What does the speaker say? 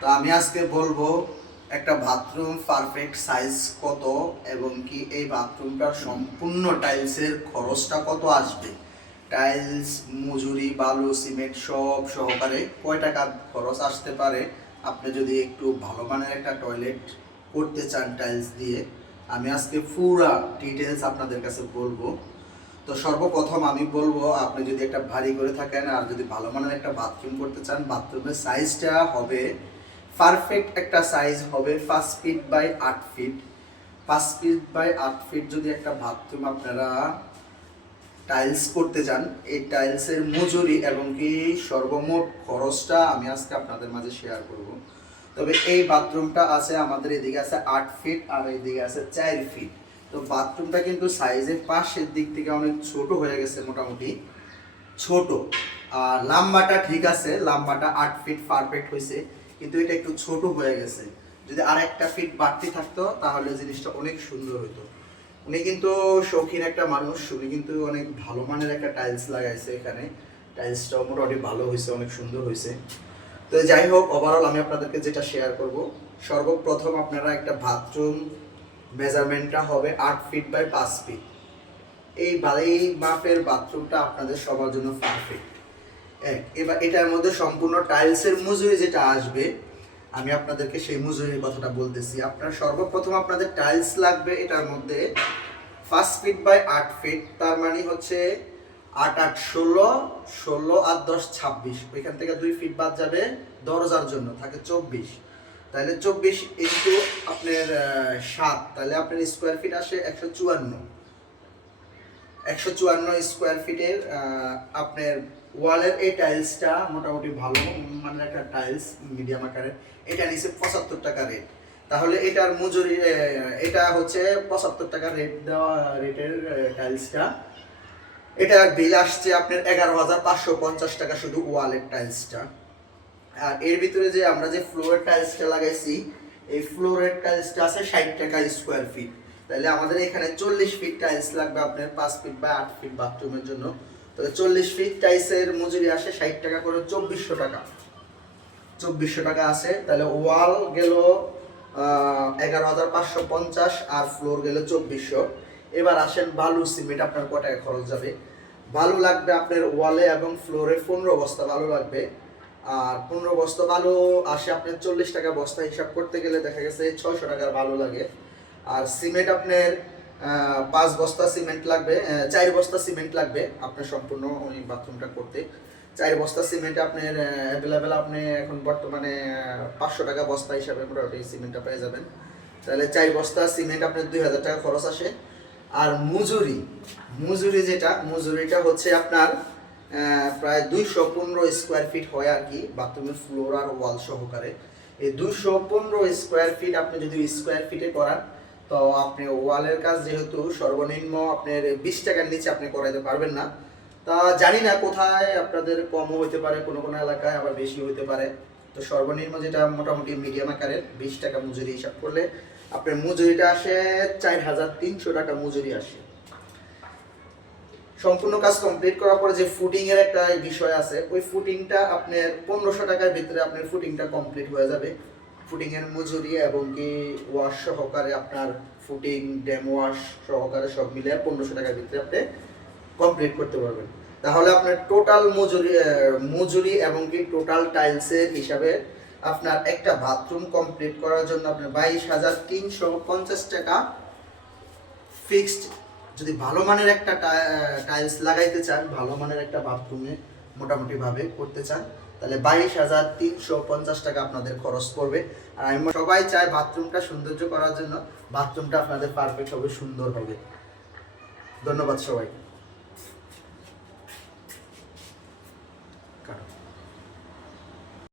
তো আমি আজকে বলব একটা বাথরুম পারফেক্ট সাইজ কত এবং কি এই বাথরুমটার সম্পূর্ণ টাইলসের খরচটা কত আসবে? টাইলস মজুরি, বালু সিমেন্ট সব সহকারে কয় টাকা খরচ আসতে পারে? আপনি যদি একটু ভালো মানের একটা টয়লেট করতে চান টাইলস দিয়ে, আমি আজকে পুরা ডিটেলস আপনাদের কাছে বলব। তো সর্বপ্রথম আমি বলব, আপনি যদি একটা ভারী করে থাকেন আর যদি ভালো মানের একটা বাথরুম করতে চান বাথরুমের সাইজটা হবে পারফেক্ট একটা সাইজ হবে পাঁচ ফিট বাই আট ফিট পাঁচ ফিট বাই আট ফিট যদি একটা বাথরুম আপনারা টাইলস করতে যান এই টাইলসের মজুরি এবং কি সর্বমোট খরচটা আমি আজকে আপনাদের মাঝে শেয়ার করব। তবে এই বাথরুমটা আছে, আমাদের এদিকে আছে আট ফিট আর এইদিকে আছে চার ফিট তো বাথরুমটা কিন্তু সাইজে পাশের দিক থেকে অনেক ছোট হয়ে গেছে মোটামুটি। ছোট। আর লাম্বাটা ঠিক আছে, লাম্বাটা আট ফিট পারফেক্ট হয়েছে। কিন্তু এটা একটু ছোট হয়ে গেছে। যদি আর একটা ফিট বাড়তি থাকতো, তাহলে জিনিসটা অনেক সুন্দর হতো উনি কিন্তু শৌখিন একটা মানুষ, উনি কিন্তু অনেক ভালো মানের একটা টাইলস লাগাইছে এখানে। টাইলসটাও মোটামুটি ভালো হয়েছে অনেক সুন্দর হয়েছে তো যাই হোক ওভারঅল আমি আপনাদেরকে যেটা শেয়ার করব, সর্বপ্রথম আপনারা একটা বাথরুম মেজারমেন্টটা হবে আট ফিট বাই পাঁচ ফিট এই বাড়ি মাপের বাথরুমটা আপনাদের সবার জন্য পারফেক্ট এক, এবার এটার মধ্যে সম্পূর্ণ টাইলসের মজুরি যেটা আসবে, আমি আপনাদেরকে সেই মজুরির কথাটা বলতেছি। আপনার সর্বপ্রথম আপনাদের টাইলস লাগবে এটার মধ্যে পাঁচ ফিট বাই আট ফিট তার মানে হচ্ছে আট আট, ষোলো ষোলো আর দশ, ছাব্বিশ। ওইখান থেকে দুই ফিট বাদ যাবে দরজার জন্য, থাকে চব্বিশ। তাহলে চব্বিশ ইন্টু আপনার সাত, তাহলে আপনার স্কোয়ার ফিট আসে একশো চুয়ান্ন। একশো চুয়ান্ন স্কোয়ার ফিটের আপনার ওয়ালের এই টাইলসটা মোটামুটি ভালো মানে একটা টাইলস মিডিয়াম আকারের। এটা নিচে পঁচাত্তর টাকা রেট তাহলে এটার মজুরি এটা হচ্ছে পঁচাত্তর টাকা রেট দেওয়া রেটের টাইলসটা এটা বিল আসছে আপনার এগারো হাজার পাঁচশো পঞ্চাশ টাকা শুধু ওয়ালের টাইলসটা আর এর ভিতরে যে আমরা যে ফ্লোরের টাইলসটা লাগাইছি, এই ফ্লোরের টাইলসটা আছে ষাট টাকা স্কোয়ার ফিট তাহলে আমাদের এখানে চল্লিশ ফিট টাইলস লাগবে আপনার, পাঁচ ফিট বা আট ফিট বাথরুমের জন্য। তাহলে চল্লিশ ফিট টাইলসের মজুরি আসে ষাট টাকা করে চব্বিশশো টাকা। চব্বিশশো টাকা আছে তাহলে ওয়াল গেল এগারো হাজার পাঁচশো পঞ্চাশ আর ফ্লোর গেল চব্বিশশো। এবার আসেন বালু সিমেন্ট আপনার ক টাকা খরচ যাবে? বালু লাগবে আপনার ওয়ালে এবং ফ্লোরে পনেরো বস্তা বালু লাগবে। আর পনেরো বস্তা বালু আসে আপনার চল্লিশ টাকা বস্তা হিসাব করতে গেলে দেখা গেছে ছয়শো টাকার বালু লাগে। আর সিমেন্ট আপনার পাঁচ বস্তা সিমেন্ট লাগবে চার বস্তা সিমেন্ট লাগবে আপনার সম্পূর্ণ ওই বাথরুমটা করতে। চার বস্তা সিমেন্ট আপনার অ্যাভেলেবেল আপনি এখন বর্তমানে পাঁচশো টাকা বস্তা হিসাবে মোটামুটি সিমেন্টটা পেয়ে যাবেন। তাহলে চার বস্তা সিমেন্ট আপনার দুই হাজার টাকা খরচ আসে। আর মজুরি মজুরি যেটা, মজুরিটা হচ্ছে আপনার প্রায় দুইশো পনেরো স্কোয়ার ফিট হয় আর কি, বাথরুমের ফ্লোর আর ওয়াল সহকারে। এই দুইশো পনেরো স্কোয়ার ফিট আপনি যদি স্কোয়ার ফিটে করান তো আপনি ওয়ালের কাজ যেহেতু সর্বনিম্ন আপনার বিশ টাকার নিচে আপনি করাইতে পারবেন না। তা জানি না কোথায় আপনাদের কমও হইতে পারে, কোনো কোনো এলাকায় আবার বেশি হইতে পারে। তো সর্বনিম্ন যেটা মোটামুটি মিডিয়াম আকারের বিশ টাকা মজুরি হিসাব করলে আপনার মজুরিটা আসে চার হাজার তিনশো টাকা মজুরি আসে। সম্পূর্ণ কাজ কমপ্লিট করার পরে যে ফুটিং এর একটা বিষয় আছে, ওই ফুটিংটা আপনার পনেরোশো টাকার ভিতরে আপনার ফুটিংটা কমপ্লিট হয়ে যাবে। ফুটিং এর মজুরি এবং কি ওয়াশ সহকারে আপনার ফুটিং ড্যাম ওয়াশ সহকারে সব মিলে পনেরোশো টাকার ভিতরে আপনি কমপ্লিট করতে পারবেন। তাহলে আপনার টোটাল মজুরি মজুরি এবং কি টোটাল টাইলসের হিসাবে আপনার একটা বাথরুম কমপ্লিট করার জন্য আপনার বাইশ হাজার তিনশো পঞ্চাশ টাকা ফিক্সড যদি ভালো মানের একটা টাইলস লাগাইতে চান, ভালো মানের একটা বাথরুমে মোটামুটিভাবে করতে চান তাহলে বাইশ হাজার তিনশো পঞ্চাশ টাকা আপনাদের খরচ পড়বে। আর আমি সবাই চাই বাথরুমটা সৌন্দর্য করার জন্য বাথরুমটা আপনাদের পারফেক্ট হবে, সুন্দর হবে। ধন্যবাদ সবাই